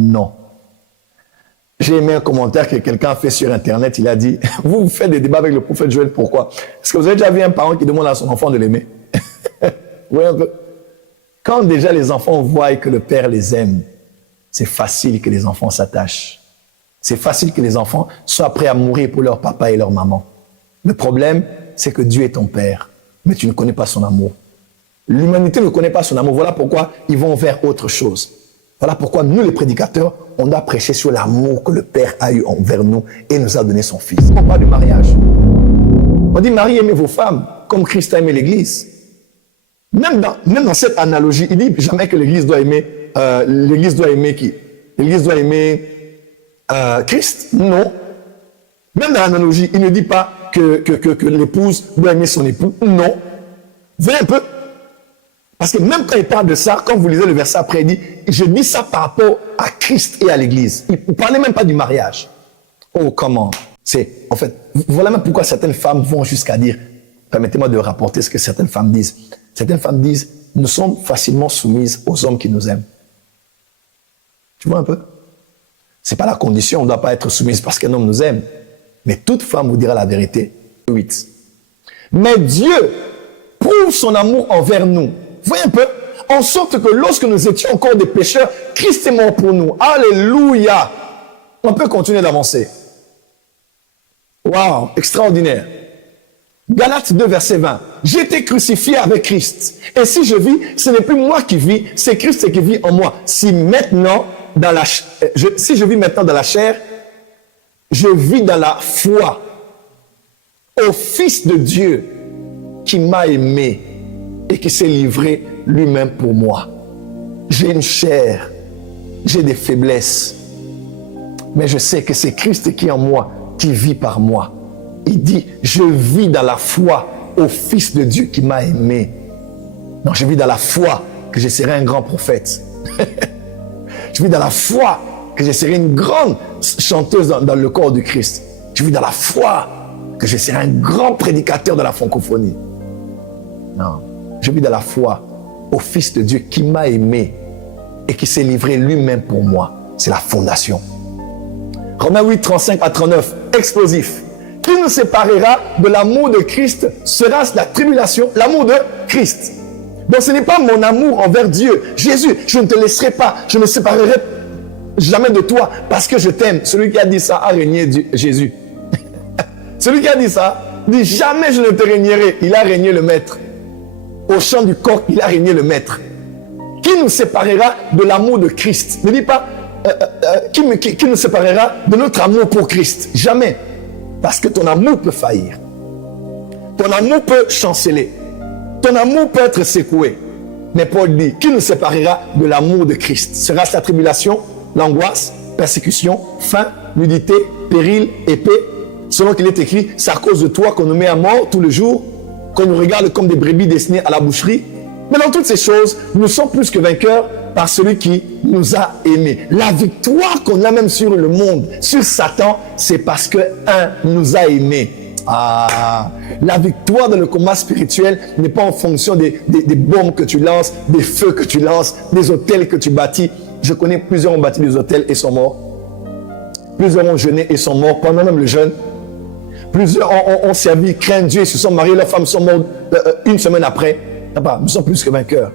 Non. J'ai aimé un commentaire que quelqu'un a fait sur Internet. Il a dit, vous faites des débats avec le prophète Joël, pourquoi? Est-ce que vous avez déjà vu un parent qui demande à son enfant de l'aimer? Vous voyez un peu? Quand déjà les enfants voient que le père les aime, c'est facile que les enfants s'attachent. C'est facile que les enfants soient prêts à mourir pour leur papa et leur maman. Le problème, c'est que Dieu est ton père, mais tu ne connais pas son amour. L'humanité ne connaît pas son amour. Voilà pourquoi ils vont vers autre chose. Voilà pourquoi nous, les prédicateurs, on doit prêcher sur l'amour que le Père a eu envers nous et nous a donné son Fils. On parle du mariage. On dit, Marie, aimez vos femmes comme Christ a aimé l'Église. Même dans cette analogie, il dit jamais que l'Église doit aimer qui? L'Église doit aimer Christ? Non. Même dans l'analogie, il ne dit pas que l'épouse doit aimer son époux. Non. Vous voyez un peu? Parce que même quand il parle de ça, quand vous lisez le verset après, il dit, je dis ça par rapport à Christ et à l'Église. Il ne parlait même pas du mariage. Oh, comment? En fait, voilà même pourquoi certaines femmes vont jusqu'à dire, permettez-moi de rapporter ce que certaines femmes disent. Certaines femmes disent, nous sommes facilement soumises aux hommes qui nous aiment. Tu vois un peu? C'est pas la condition, on ne doit pas être soumise parce qu'un homme nous aime. Mais toute femme vous dira la vérité. 8. Mais Dieu prouve son amour envers nous. Vous voyez un peu? En sorte que lorsque nous étions encore des pécheurs, Christ est mort pour nous. Alléluia! On peut continuer d'avancer. Waouh! Extraordinaire. Galates 2, verset 20. J'ai été crucifié avec Christ. Et si je vis, ce n'est plus moi qui vis, c'est Christ qui vit en moi. Si je vis maintenant dans la chair, je vis dans la foi au Fils de Dieu qui m'a aimé et qui s'est livré lui-même pour moi. J'ai une chair, j'ai des faiblesses, mais je sais que c'est Christ qui est en moi, qui vit par moi. Il dit, je vis dans la foi au Fils de Dieu qui m'a aimé. Non, je vis dans la foi que je serai un grand prophète. Je vis dans la foi que je serai une grande chanteuse dans le corps du Christ. Je vis dans la foi que je serai un grand prédicateur de la francophonie. Non, je vis dans la foi au Fils de Dieu qui m'a aimé et qui s'est livré lui-même pour moi. C'est la fondation. Romains 8, 35 à 39, explosif. Qui nous séparera de l'amour de Christ? Sera-ce la tribulation? L'amour de Christ. Donc ce n'est pas mon amour envers Dieu. Jésus, je ne te laisserai pas, je ne me séparerai jamais de toi parce que je t'aime. Celui qui a dit ça a régné Jésus. Celui qui a dit ça dit jamais je ne te régnerai. Il a régné le maître. Au champ du coq, il a régné le maître. Qui nous séparera de l'amour de Christ? Ne dis pas qui nous séparera de notre amour pour Christ? Jamais. Parce que ton amour peut faillir. Ton amour peut chanceler. Ton amour peut être secoué. Mais Paul dit, qui nous séparera de l'amour de Christ? Sera-ce la tribulation, l'angoisse, persécution, faim, nudité, péril, épée? Selon qu'il est écrit, c'est à cause de toi qu'on nous met à mort tous les jours, qu'on nous regarde comme des brebis destinées à la boucherie. Mais dans toutes ces choses, nous sommes plus que vainqueurs par celui qui nous a aimés. La victoire qu'on a même sur le monde, sur Satan, c'est parce que un nous a aimés. Ah, la victoire dans le combat spirituel n'est pas en fonction des bombes que tu lances, des feux que tu lances, des hôtels que tu bâtis. Je connais plusieurs ont bâti des hôtels et sont morts. Plusieurs ont jeûné et sont morts pendant même le jeûne. Plusieurs ont servi, craignent Dieu, ils se sont mariés, leurs femmes sont mortes une semaine après. Nous sommes plus que vainqueurs.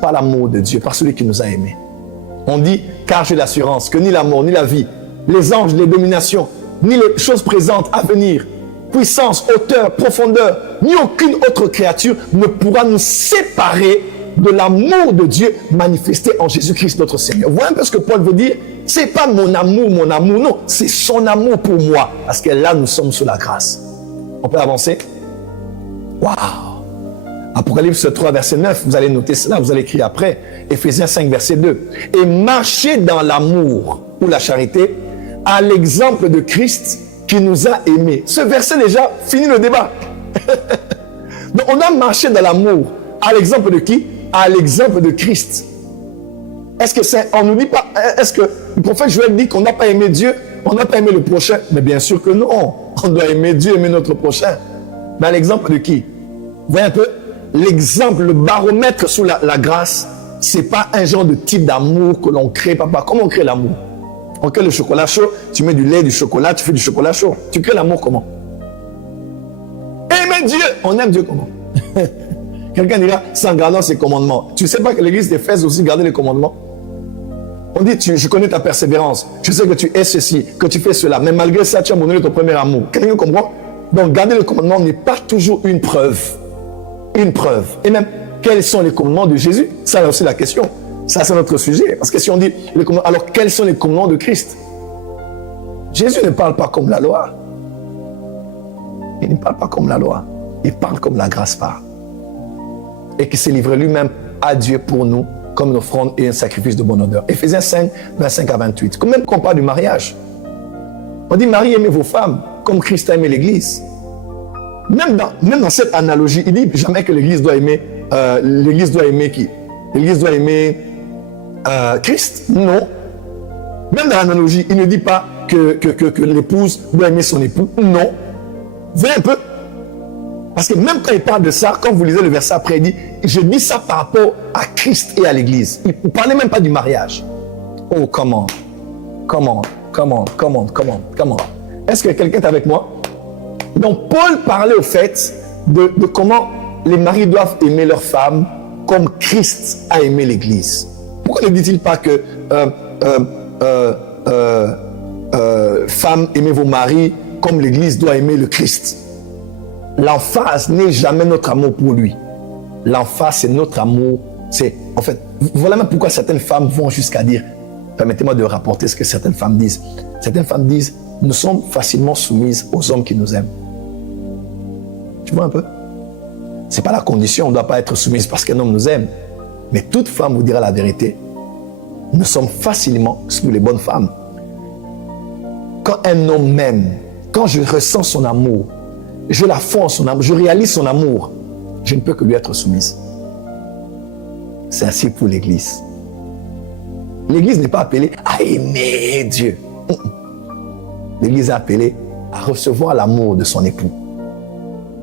Par l'amour de Dieu, par celui qui nous a aimés. On dit, car j'ai l'assurance que ni la mort, ni la vie, les anges, les dominations, ni les choses présentes à venir, puissance, hauteur, profondeur, ni aucune autre créature ne pourra nous séparer de l'amour de Dieu manifesté en Jésus-Christ notre Seigneur. Vous voyez un peu ce que Paul veut dire? C'est pas mon amour, non, c'est son amour pour moi, parce que là, nous sommes sous la grâce. On peut avancer? Waouh! Apocalypse 3, verset 9, vous allez noter cela, vous allez écrire après. Éphésiens 5, verset 2. Et marchez dans l'amour ou la charité, à l'exemple de Christ qui nous a aimés. Ce verset déjà finit le débat. Donc on a marché dans l'amour. À l'exemple de qui? À l'exemple de Christ. Est-ce que c'est, on nous dit pas, est-ce que le prophète Joël dit qu'on n'a pas aimé Dieu, on n'a pas aimé le prochain? Mais bien sûr que non. On doit aimer Dieu, aimer notre prochain. Mais à l'exemple de qui? Vous voyez un peu? L'exemple, le baromètre sous la grâce, c'est pas un genre de type d'amour que l'on crée, papa. Comment on crée l'amour? On crée le chocolat chaud, tu mets du lait, du chocolat, tu fais du chocolat chaud. Tu crées l'amour comment? Aimer Dieu. On aime Dieu comment? Quelqu'un dira, c'est en gardant ses commandements. Tu ne sais pas que l'église d'Éphèse aussi garder les commandements? On dit, je connais ta persévérance. Je sais que tu es ceci, que tu fais cela. Mais malgré ça, tu as abandonné ton premier amour. Quelqu'un comprend? Donc, garder les commandements n'est pas toujours une preuve. Une preuve. Et même, quels sont les commandements de Jésus? Ça, c'est aussi la question. Ça, c'est notre sujet. Parce que si on dit, alors quels sont les commandements de Christ? Jésus ne parle pas comme la loi. Il ne parle pas comme la loi. Il parle comme la grâce parle. Et qui s'est livré lui-même à Dieu pour nous, comme une offrande et un sacrifice de bonne odeur. Éphésiens 5, 25 à 28. Même qu'on parle du mariage. On dit, Marie, aimez vos femmes, comme Christ a aimé l'Église. Même dans cette analogie, il dit jamais que l'Église doit aimer, l'Église doit aimer qui? L'Église doit aimer Christ? Non. Même dans l'analogie, il ne dit pas que l'épouse doit aimer son époux. Non. Voyez un peu? Parce que même quand il parle de ça, quand vous lisez le verset après, il dit, je dis ça par rapport à Christ et à l'Église. Il ne parlait même pas du mariage. Oh, comment? Est-ce que quelqu'un est avec moi? Donc, Paul parlait au fait de comment les maris doivent aimer leurs femmes comme Christ a aimé l'Église. Pourquoi ne dit-il pas que femmes, aimez vos maris comme l'Église doit aimer le Christ? L'emphase n'est jamais notre amour pour lui. L'emphase, c'est notre amour. En fait, voilà même pourquoi certaines femmes vont jusqu'à dire, permettez-moi de rapporter ce que certaines femmes disent. Certaines femmes disent, nous sommes facilement soumises aux hommes qui nous aiment. Tu vois un peu? Ce n'est pas la condition, on ne doit pas être soumise parce qu'un homme nous aime. Mais toute femme vous dira la vérité. Nous sommes facilement sous les bonnes femmes. Quand un homme m'aime, quand je ressens son amour, je la fonds en son amour, je réalise son amour, je ne peux que lui être soumise. C'est ainsi pour l'Église. L'Église n'est pas appelée à aimer Dieu. L'Église est appelée à recevoir l'amour de son époux.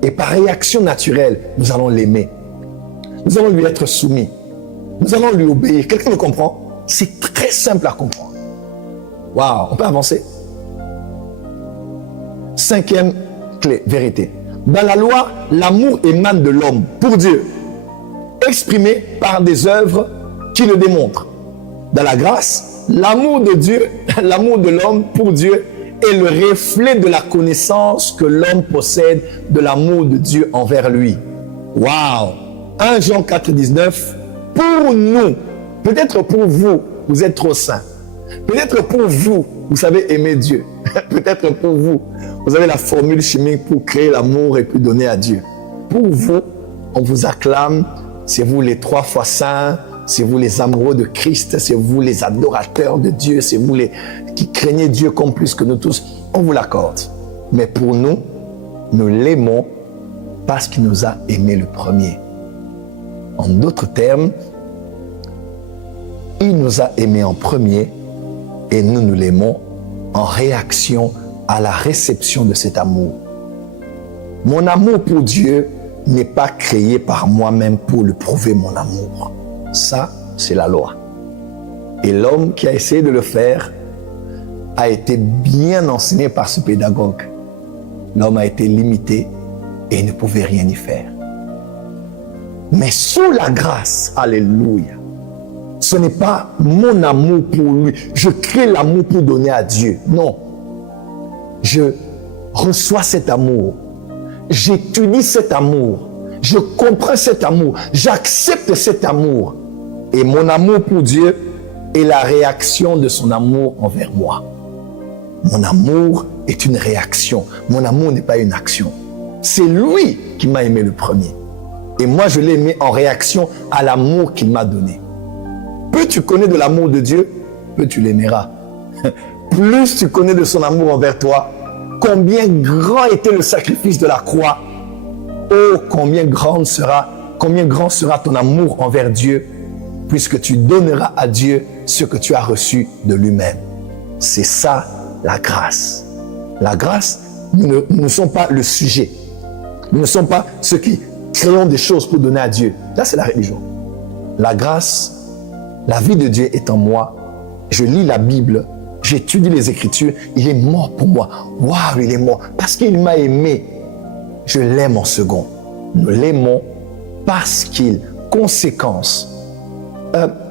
Et par réaction naturelle, nous allons l'aimer. Nous allons lui être soumis. Nous allons lui obéir. Quelqu'un me comprend? C'est très simple à comprendre. Waouh, on peut avancer. Cinquième clé, vérité. Dans la loi, l'amour émane de l'homme pour Dieu, exprimé par des œuvres qui le démontrent. Dans la grâce, l'amour de Dieu, l'amour de l'homme pour Dieu est le reflet de la connaissance que l'homme possède de l'amour de Dieu envers lui. Waouh! 1 Jean 4, 19. Pour nous, peut-être pour vous, vous êtes trop saints. Peut-être pour vous, vous savez aimer Dieu. Peut-être pour vous, vous avez la formule chimique pour créer l'amour et puis donner à Dieu. Pour vous, on vous acclame, c'est vous les 3 fois saints, c'est vous les amoureux de Christ, c'est vous les adorateurs de Dieu, c'est vous les qui craignez Dieu comme plus que nous tous. On vous l'accorde. Mais pour nous, nous l'aimons parce qu'il nous a aimés le premier. En d'autres termes, il nous a aimés en premier et nous l'aimons en réaction à la réception de cet amour. Mon amour pour Dieu n'est pas créé par moi-même pour le prouver mon amour. Ça, c'est la loi. Et l'homme qui a essayé de le faire a été bien enseigné par ce pédagogue. L'homme a été limité et il ne pouvait rien y faire. Mais sous la grâce, alléluia, ce n'est pas mon amour pour lui. Je crée l'amour pour donner à Dieu. Non. Je reçois cet amour. J'étudie cet amour. Je comprends cet amour. J'accepte cet amour. Et mon amour pour Dieu est la réaction de son amour envers moi. Mon amour est une réaction. Mon amour n'est pas une action. C'est lui qui m'a aimé le premier. Et moi, je l'ai aimé en réaction à l'amour qu'il m'a donné. Plus tu connais de l'amour de Dieu, plus tu l'aimeras. Plus tu connais de son amour envers toi, combien grand était le sacrifice de la croix. Oh, combien grand sera ton amour envers Dieu, puisque tu donneras à Dieu ce que tu as reçu de lui-même. C'est ça, la grâce. La grâce, nous ne sommes pas le sujet. Nous ne sommes pas ceux qui créons des choses pour donner à Dieu. Là, c'est la religion. La grâce, La vie de Dieu est en moi. Je lis la Bible, j'étudie les Écritures. Il est mort pour moi. Waouh, il est mort. Parce qu'il m'a aimé, je l'aime en second. Nous l'aimons parce qu'il, conséquence,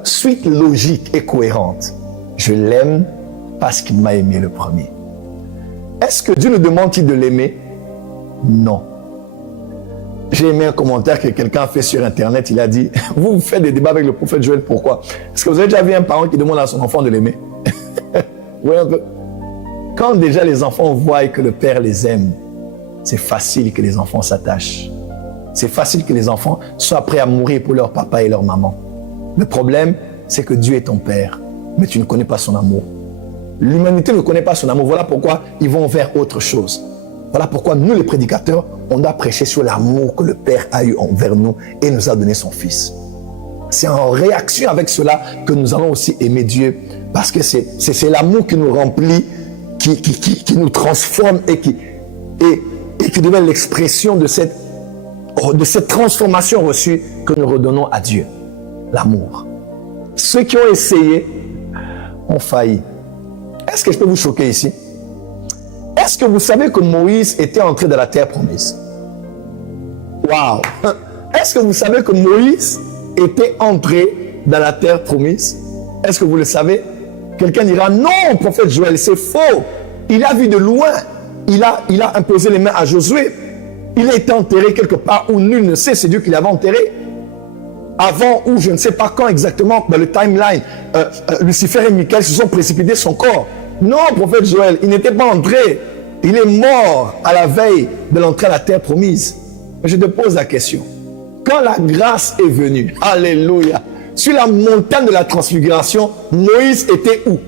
suite logique et cohérente. Je l'aime parce qu'il m'a aimé le premier. Est-ce que Dieu nous demande-t-il de l'aimer? Non. J'ai aimé un commentaire que quelqu'un a fait sur Internet. Il a dit, vous faites des débats avec le prophète Joël, pourquoi? Est-ce que vous avez déjà vu un parent qui demande à son enfant de l'aimer? Vous voyez un peu? Quand déjà les enfants voient que le père les aime, c'est facile que les enfants s'attachent. C'est facile que les enfants soient prêts à mourir pour leur papa et leur maman. Le problème, c'est que Dieu est ton père, mais tu ne connais pas son amour. L'humanité ne connaît pas son amour. Voilà pourquoi ils vont vers autre chose. Voilà pourquoi nous, les prédicateurs, on doit prêcher sur l'amour que le Père a eu envers nous et nous a donné son Fils. C'est en réaction avec cela que nous allons aussi aimer Dieu, parce que c'est l'amour qui nous remplit, qui nous transforme et qui devient l'expression de cette transformation reçue que nous redonnons à Dieu. L'amour. Ceux qui ont essayé ont failli. Est-ce que je peux vous choquer ici? Est-ce que vous savez que Moïse était entré dans la terre promise? Waouh! Est-ce que vous savez que Moïse était entré dans la terre promise? Est-ce que vous le savez? Quelqu'un dira, non, prophète Joël, c'est faux. Il a vu de loin. Il a imposé les mains à Josué. Il a été enterré quelque part où nul ne sait, c'est Dieu qui l'avait enterré. Avant ou je ne sais pas quand exactement, dans le timeline, Lucifer et Michael se sont précipités son corps. Non, prophète Joël, il n'était pas entré. Il est mort à la veille de l'entrée à la terre promise. Mais je te pose la question. Quand la grâce est venue, alléluia, sur la montagne de la transfiguration, Moïse était où?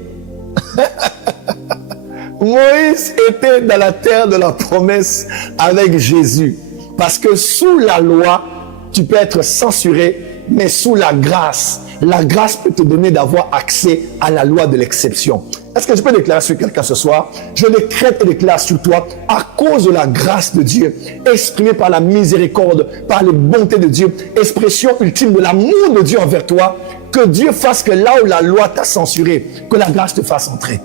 Moïse était dans la terre de la promesse avec Jésus. Parce que sous la loi, tu peux être censuré, mais sous la grâce peut te donner d'avoir accès à la loi de l'exception. Est-ce que je peux déclarer sur quelqu'un ce soir? Je décrète et déclare sur toi, à cause de la grâce de Dieu, exprimée par la miséricorde, par les bontés de Dieu, expression ultime de l'amour de Dieu envers toi, que Dieu fasse que là où la loi t'a censuré, que la grâce te fasse entrer.